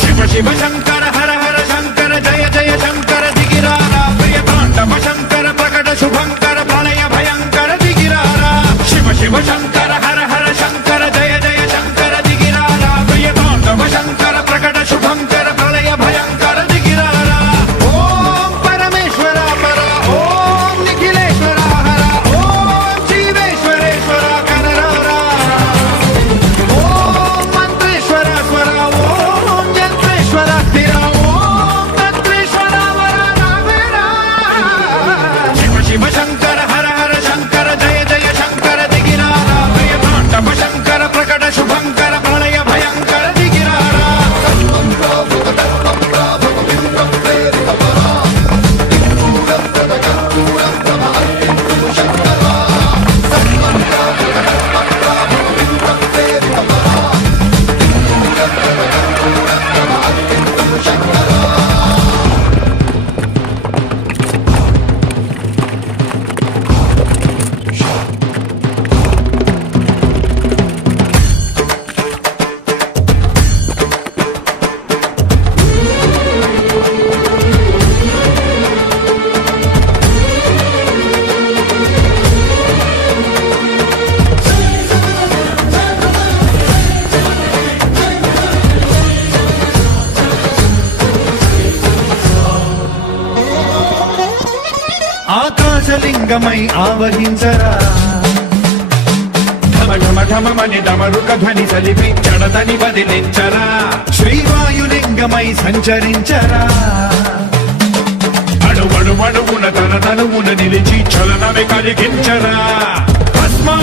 शिव शिव शंकर हर हर शंकर जय जय शंकर दिगिरारा प्रियतांडव शंकर प्रकट शुभंकर प्रलय भयंकर दिगिरारा शिव शिव शंकर हर हर शंकर जय जय शंकर दिगिरारा प्रियतांडव शंकर प्रकट शुभंकर प्रलय भयंकर दिगिरारा ओम परमेश्वर पर ओम निखिलेश्वर हर ओम जीवेश्वरेश्वर कनरारा ओम मंत्रेश्वर स्वर ओम यंत्रेश्वर स्थिर ओम तंत्रेश्वर वरदावेरा शिव शिव शंकर हर हर शंकर जय जय शंकर दिगिरारा प्रियतांडव शंकर प्रकट शुभंकर प्रलय भयंकर दिगिरारा ఆకాశలింగమై ఆవహించరా ఢమ ఢమ ఢమమని డమరుక ధ్వని సలిపి చడదని వదిలించరా శ్రీవాయులింగమై సంచరించరా అణువణువున తన తనువున నిలిచి చలనమే కలిగించరా భస్మం